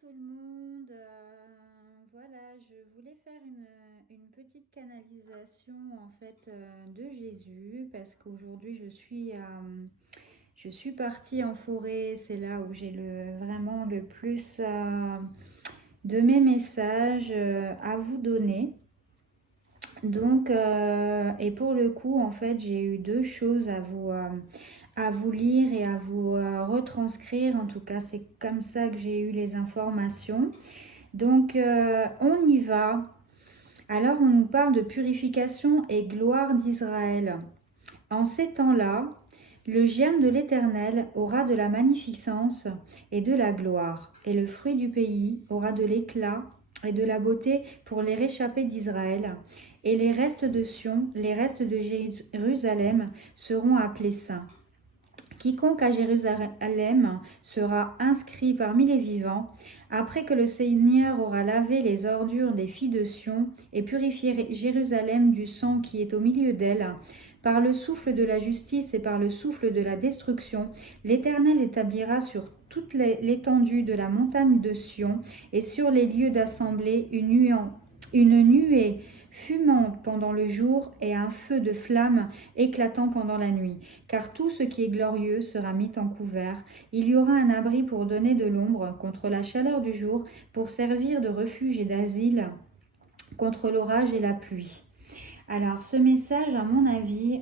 tout le monde. Voilà, je voulais faire une petite canalisation en fait de Jésus parce qu'aujourd'hui je suis partie en forêt. C'est là où j'ai vraiment le plus de mes messages à vous donner. Donc, et pour le coup, en fait, j'ai eu deux choses à vous lire et à vous retranscrire. En tout cas, c'est comme ça que j'ai eu les informations. Donc, on y va. Alors, on nous parle de purification et gloire d'Israël. En ces temps-là, le germe de l'Éternel aura de la magnificence et de la gloire, et le fruit du pays aura de l'éclat et de la beauté pour les réchappés d'Israël. Et les restes de Sion, les restes de Jérusalem seront appelés saints. Quiconque à Jérusalem sera inscrit parmi les vivants, après que le Seigneur aura lavé les ordures des filles de Sion et purifié Jérusalem du sang qui est au milieu d'elle, par le souffle de la justice et par le souffle de la destruction, l'Éternel établira sur toute l'étendue de la montagne de Sion et sur les lieux d'assemblée une nuée fumante pendant le jour et un feu de flamme éclatant pendant la nuit. Car tout ce qui est glorieux sera mis en couvert. Il y aura un abri pour donner de l'ombre contre la chaleur du jour, pour servir de refuge et d'asile contre l'orage et la pluie. Alors ce message, à mon avis,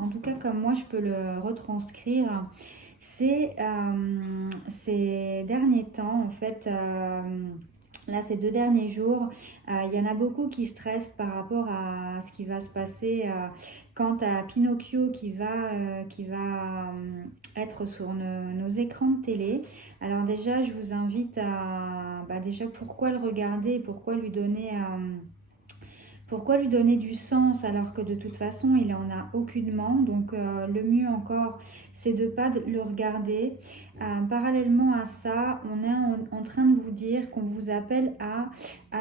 en tout cas comme moi je peux le retranscrire, c'est ces derniers temps, en fait, là ces 2 derniers jours, il y en a beaucoup qui stressent par rapport à ce qui va se passer quant à Pinocchio qui va être sur nos écrans de télé. Alors déjà, je vous invite déjà pourquoi le regarder, pourquoi lui donner du sens alors que de toute façon il en a aucunement. Donc le mieux encore c'est de ne pas le regarder. Parallèlement à ça, on est en train de vous dire qu'on vous appelle à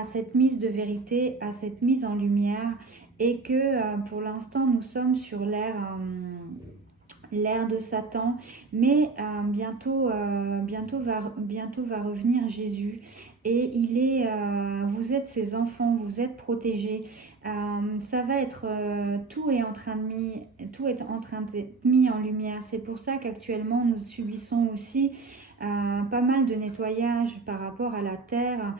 cette mise de vérité, à cette mise en lumière, et que pour l'instant nous sommes sur l'ère de Satan, mais bientôt va revenir Jésus, et vous êtes ses enfants, vous êtes protégés. Ça va être tout est en train d'être mis en lumière. C'est pour ça qu'actuellement nous subissons aussi pas mal de nettoyage par rapport à la terre.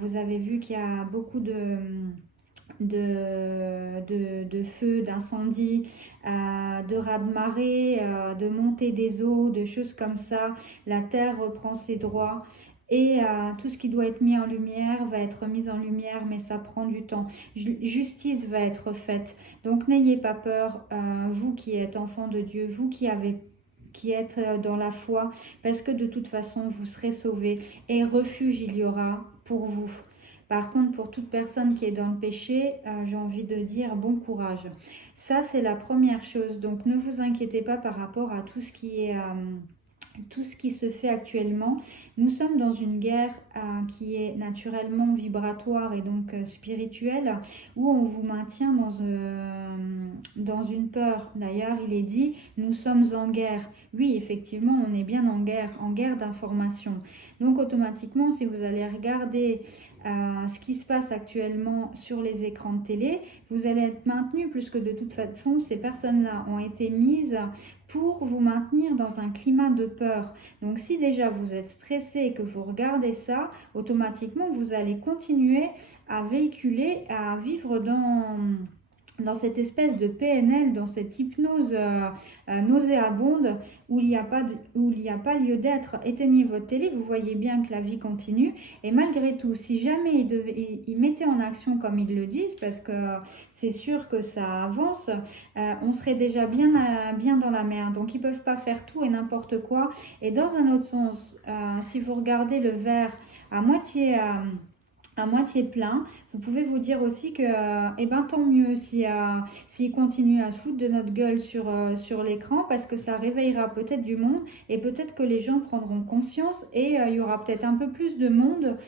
Vous avez vu qu'il y a beaucoup de feux, d'incendies, de raz-de-marée, de montée des eaux, de choses comme ça. La terre reprend ses droits. Et tout ce qui doit être mis en lumière va être mis en lumière, mais ça prend du temps. Justice va être faite. Donc n'ayez pas peur, vous qui êtes enfants de Dieu, vous qui êtes dans la foi, parce que de toute façon, vous serez sauvés. Et refuge, il y aura pour vous. Par contre, pour toute personne qui est dans le péché, j'ai envie de dire bon courage. Ça, c'est la première chose. Donc, ne vous inquiétez pas par rapport à tout ce qui se fait actuellement. Nous sommes dans une guerre qui est naturellement vibratoire et donc spirituelle, où on vous maintient dans une peur. D'ailleurs, il est dit, nous sommes en guerre. Oui, effectivement, on est bien en guerre d'information. Donc automatiquement, si vous allez regarder ce qui se passe actuellement sur les écrans de télé, vous allez être maintenu, puisque de toute façon, ces personnes-là ont été mises pour vous maintenir dans un climat de peur. Donc si déjà vous êtes stressé et que vous regardez ça, automatiquement vous allez continuer à véhiculer, à vivre dans cette espèce de PNL, dans cette hypnose nauséabonde où il n'y a pas lieu d'être. Éteignez votre télé, vous voyez bien que la vie continue, et malgré tout, si jamais ils mettaient en action comme ils le disent, parce que c'est sûr que ça avance, on serait déjà bien dans la merde. Donc ils ne peuvent pas faire tout et n'importe quoi. Et dans un autre sens, si vous regardez le verre à moitié plein, vous pouvez vous dire aussi que tant mieux s'ils continuent à se foutre de notre gueule sur l'écran, parce que ça réveillera peut-être du monde, et peut-être que les gens prendront conscience, et il y aura peut-être un peu plus de monde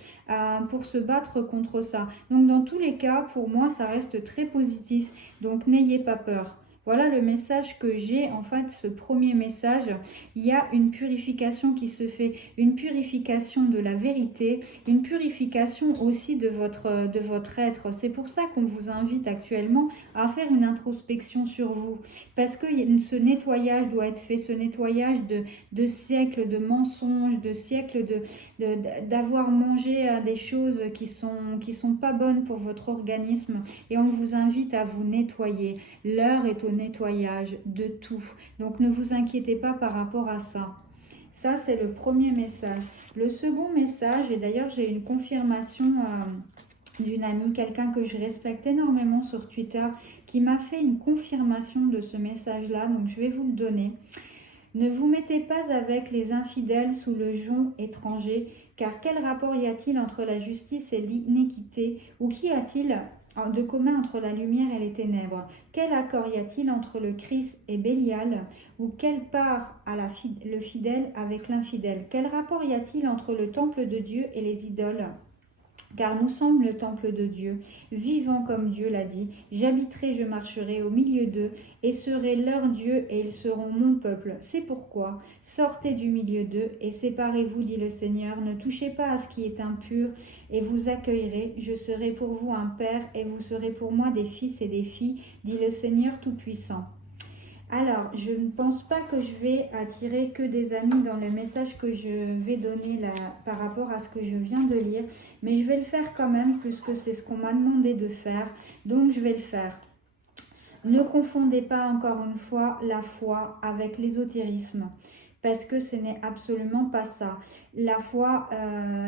pour se battre contre ça. Donc dans tous les cas, pour moi, ça reste très positif. Donc n'ayez pas peur. Voilà le message que j'ai, en fait, ce premier message. Il y a une purification qui se fait, une purification de la vérité, une purification aussi de votre être. C'est pour ça qu'on vous invite actuellement à faire une introspection sur vous. Parce que ce nettoyage doit être fait, ce nettoyage de siècles de mensonges, de siècles d'avoir mangé des choses qui sont pas bonnes pour votre organisme. Et on vous invite à vous nettoyer. L'heure est au nettoyage de tout. Donc ne vous inquiétez pas par rapport à ça. Ça, c'est le premier message. Le second message, et d'ailleurs j'ai une confirmation d'une amie, quelqu'un que je respecte énormément sur Twitter, qui m'a fait une confirmation de ce message-là, donc je vais vous le donner. Ne vous mettez pas avec les infidèles sous le jonc étranger, car quel rapport y a-t-il entre la justice et l'iniquité, ou qu'y a-t-il de commun entre la lumière et les ténèbres? Quel accord y a-t-il entre le Christ et Bélial? Ou quelle part a le fidèle avec l'infidèle? Quel rapport y a-t-il entre le temple de Dieu et les idoles? Car nous sommes le temple de Dieu, vivant comme Dieu l'a dit. J'habiterai, je marcherai au milieu d'eux, et serai leur Dieu, et ils seront mon peuple. C'est pourquoi, sortez du milieu d'eux, et séparez-vous, dit le Seigneur. Ne touchez pas à ce qui est impur, et vous accueillerez. Je serai pour vous un père, et vous serez pour moi des fils et des filles, dit le Seigneur Tout-Puissant. Alors, je ne pense pas que je vais attirer que des amis dans le message que je vais donner là, par rapport à ce que je viens de lire, mais je vais le faire quand même puisque c'est ce qu'on m'a demandé de faire, donc je vais le faire. Ne confondez pas encore une fois la foi avec l'ésotérisme, parce que ce n'est absolument pas ça. La foi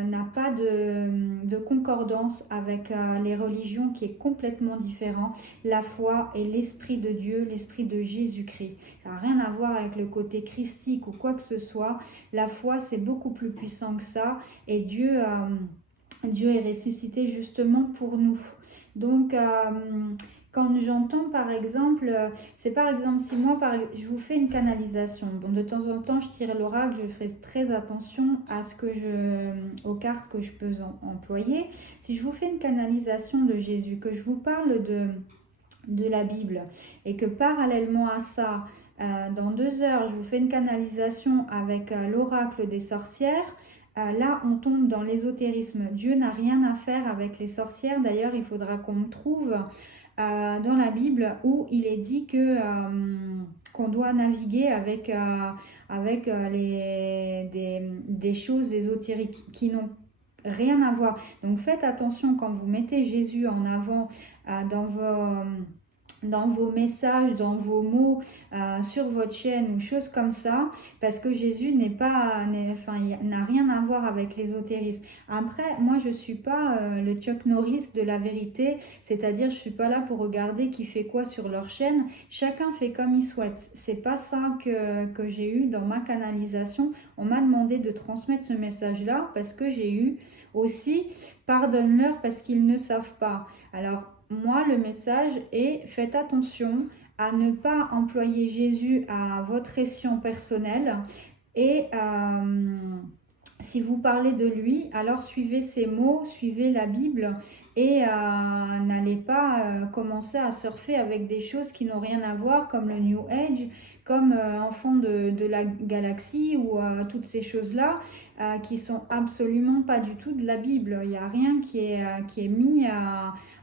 n'a pas de concordance avec les religions, qui est complètement différent. La foi est l'esprit de Dieu, l'esprit de Jésus-Christ. Ça n'a rien à voir avec le côté christique ou quoi que ce soit. La foi, c'est beaucoup plus puissant que ça, et Dieu est ressuscité justement pour nous. Donc, quand j'entends par exemple, c'est par exemple si moi je vous fais une canalisation, bon, de temps en temps je tire l'oracle, je fais très attention à aux cartes que je peux employer. Si je vous fais une canalisation de Jésus, que je vous parle de la Bible, et que parallèlement à ça, dans 2 heures, je vous fais une canalisation avec l'oracle des sorcières, là, on tombe dans l'ésotérisme. Dieu n'a rien à faire avec les sorcières. D'ailleurs, il faudra qu'on me trouve dans la Bible où il est dit que qu'on doit naviguer avec des choses ésotériques qui n'ont rien à voir. Donc faites attention quand vous mettez Jésus en avant dans vos messages, dans vos mots, sur votre chaîne ou choses comme ça, parce que Jésus n'a rien à voir avec l'ésotérisme. Après, moi je suis pas le Chuck Norris de la vérité, c'est-à-dire je suis pas là pour regarder qui fait quoi sur leur chaîne. Chacun fait comme il souhaite. C'est pas ça que j'ai eu dans ma canalisation. On m'a demandé de transmettre ce message-là parce que j'ai eu aussi pardonne-leur parce qu'ils ne savent pas. Alors moi, le message est faites attention à ne pas employer Jésus à votre escient personnel, et si vous parlez de lui, alors suivez ses mots, suivez la Bible, et n'allez pas commencer à surfer avec des choses qui n'ont rien à voir, comme le New Age, comme enfant de la galaxie, ou toutes ces choses-là qui sont absolument pas du tout de la Bible. Il n'y a rien qui est mis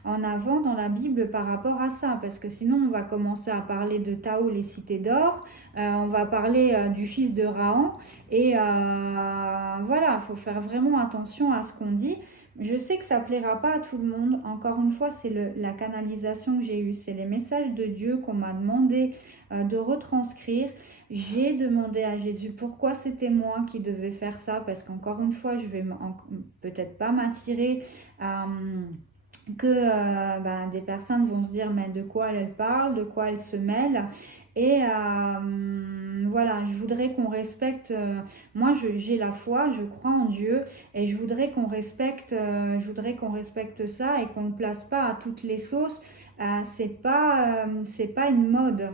en avant dans la Bible par rapport à ça, parce que sinon on va commencer à parler de Tao, les cités d'or, on va parler du fils de Rahan, et voilà, il faut faire vraiment attention à ce qu'on dit. Je sais que ça ne plaira pas à tout le monde. Encore une fois, c'est la canalisation que j'ai eue. C'est les messages de Dieu qu'on m'a demandé de retranscrire. J'ai demandé à Jésus pourquoi c'était moi qui devais faire ça. Parce qu'encore une fois, je vais peut-être pas m'attirer que des personnes vont se dire mais de quoi elle parle, de quoi elle se mêle. Et voilà, je voudrais qu'on respecte, moi j'ai la foi, je crois en Dieu, et je voudrais qu'on respecte ça, et qu'on ne place pas à toutes les sauces. C'est pas une mode.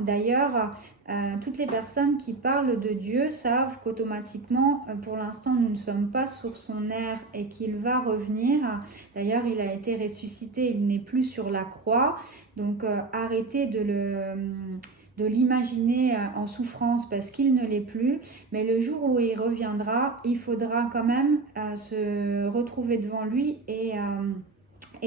D'ailleurs, toutes les personnes qui parlent de Dieu savent qu'automatiquement, pour l'instant, nous ne sommes pas sur son aire et qu'il va revenir. D'ailleurs, il a été ressuscité, il n'est plus sur la croix. Donc, arrêtez de l'imaginer en souffrance parce qu'il ne l'est plus. Mais le jour où il reviendra, il faudra quand même se retrouver devant lui et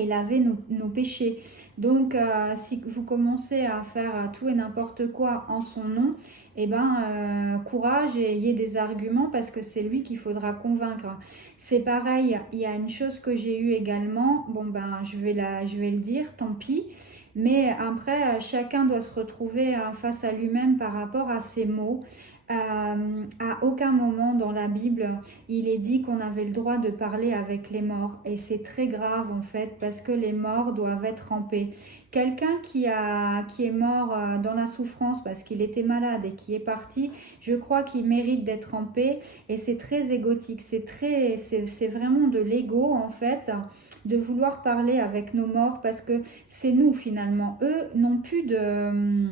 laver nos péchés. Donc, si vous commencez à faire tout et n'importe quoi en son nom, eh ben, courage et ayez des arguments parce que c'est lui qu'il faudra convaincre. C'est pareil, il y a une chose que j'ai eue également, bon ben, je vais le dire, tant pis. Mais après, chacun doit se retrouver face à lui-même par rapport à ses mots. À aucun moment dans la Bible, il est dit qu'on avait le droit de parler avec les morts. Et c'est très grave en fait, parce que les morts doivent être en paix. Quelqu'un qui est mort dans la souffrance parce qu'il était malade et qui est parti, je crois qu'il mérite d'être en paix. Et c'est très égotique, c'est vraiment de l'ego en fait, de vouloir parler avec nos morts parce que c'est nous finalement. Eux n'ont plus de...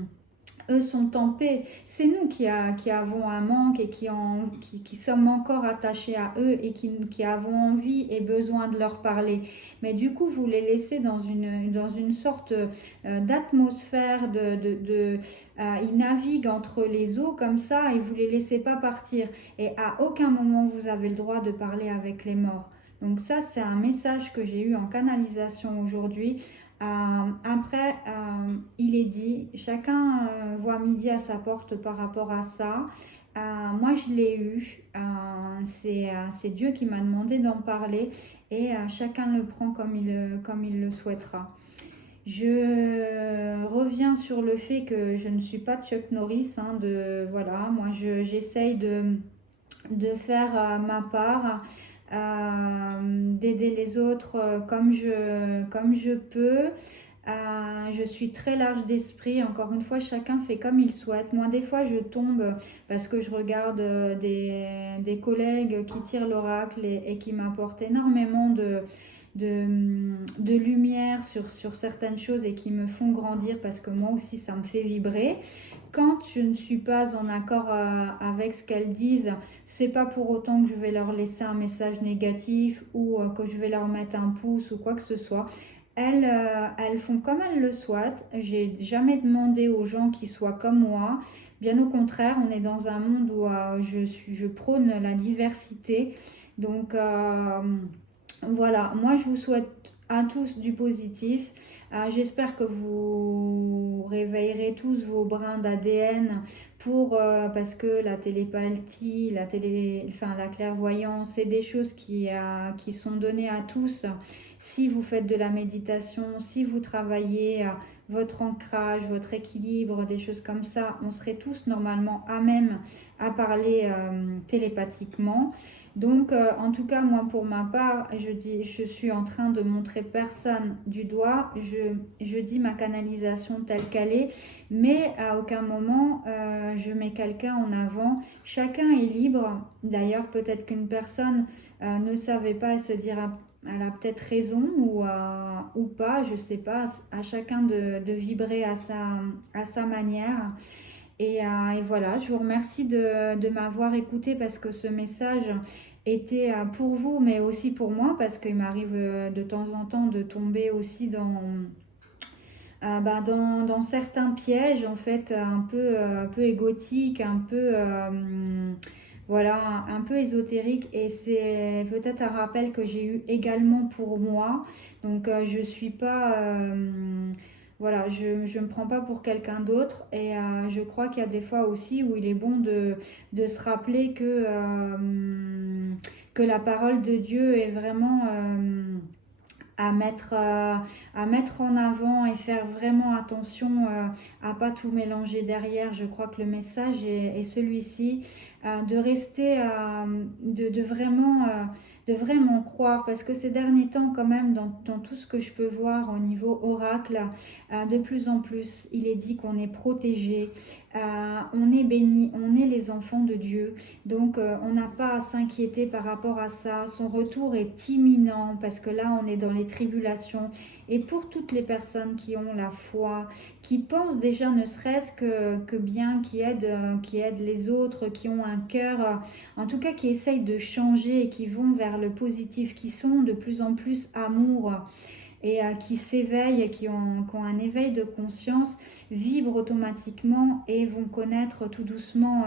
Eux sont en paix. C'est nous qui avons un manque et qui sommes encore attachés à eux et qui avons envie et besoin de leur parler. Mais du coup, vous les laissez dans une sorte d'atmosphère, ils naviguent entre les eaux comme ça et vous les laissez pas partir. Et à aucun moment, vous avez le droit de parler avec les morts. Donc ça, c'est un message que j'ai eu en canalisation aujourd'hui. Après, il est dit, chacun voit midi à sa porte par rapport à ça. Moi, je l'ai eu. C'est Dieu qui m'a demandé d'en parler et chacun le prend comme il le souhaitera. Je reviens sur le fait que je ne suis pas Chuck Norris. Voilà, moi, j'essaye de faire ma part. D'aider les autres comme je peux. Je suis très large d'esprit. Encore une fois, chacun fait comme il souhaite. Moi, des fois, je tombe parce que je regarde des collègues qui tirent l'oracle et qui m'apportent énormément de lumière sur certaines choses et qui me font grandir parce que moi aussi, ça me fait vibrer. Quand je ne suis pas en accord avec ce qu'elles disent, c'est pas pour autant que je vais leur laisser un message négatif ou que je vais leur mettre un pouce ou quoi que ce soit. Elles font comme elles le souhaitent. J'ai jamais demandé aux gens qui soient comme moi. Bien au contraire, on est dans un monde où je prône la diversité. Donc voilà, moi je vous souhaite à tous du positif. J'espère que vous réveillerez tous vos brins d'ADN parce que la télépathie, la clairvoyance, c'est des choses qui sont données à tous. Si vous faites de la méditation, si vous travaillez votre ancrage, votre équilibre, des choses comme ça, on serait tous normalement à même à parler télépathiquement. Donc, en tout cas, moi, pour ma part, je suis en train de montrer personne du doigt. Je dis ma canalisation telle qu'elle est, mais à aucun moment, je mets quelqu'un en avant. Chacun est libre. D'ailleurs, peut-être qu'une personne ne savait pas et se dira, elle a peut-être raison ou pas, je sais pas. À chacun de vibrer à sa manière. Et voilà, je vous remercie de m'avoir écouté parce que ce message était pour vous, mais aussi pour moi, parce qu'il m'arrive de temps en temps de tomber aussi dans certains pièges, en fait, un peu égotiques, voilà, un peu ésotérique. Et c'est peut-être un rappel que j'ai eu également pour moi. Donc, je suis pas... voilà, je ne me prends pas pour quelqu'un d'autre et je crois qu'il y a des fois aussi où il est bon de se rappeler que la parole de Dieu est vraiment à mettre en avant et faire vraiment attention à pas tout mélanger derrière. Je crois que le message est celui-ci. de rester, de vraiment croire, parce que ces derniers temps, quand même, dans tout ce que je peux voir au niveau oracle, de plus en plus, il est dit qu'on est protégé, on est béni, on est les enfants de Dieu, donc on n'a pas à s'inquiéter par rapport à ça. Son retour est imminent, parce que là, on est dans les tribulations. Et pour toutes les personnes qui ont la foi, qui pensent déjà ne serait-ce que bien, qui aident les autres, qui ont un cœur, en tout cas qui essayent de changer et qui vont vers le positif, qui sont de plus en plus amour et qui s'éveillent, qui ont un éveil de conscience, vibrent automatiquement et vont connaître tout doucement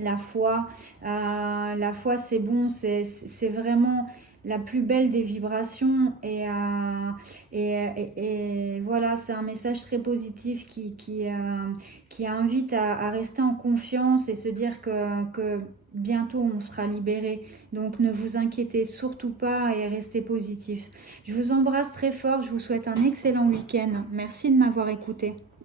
la foi. La foi, c'est bon, c'est vraiment la plus belle des vibrations et voilà, c'est un message très positif qui invite à rester en confiance et se dire que bientôt on sera libéré. Donc ne vous inquiétez surtout pas et restez positif. Je vous embrasse très fort, je vous souhaite un excellent week-end. Merci de m'avoir écouté.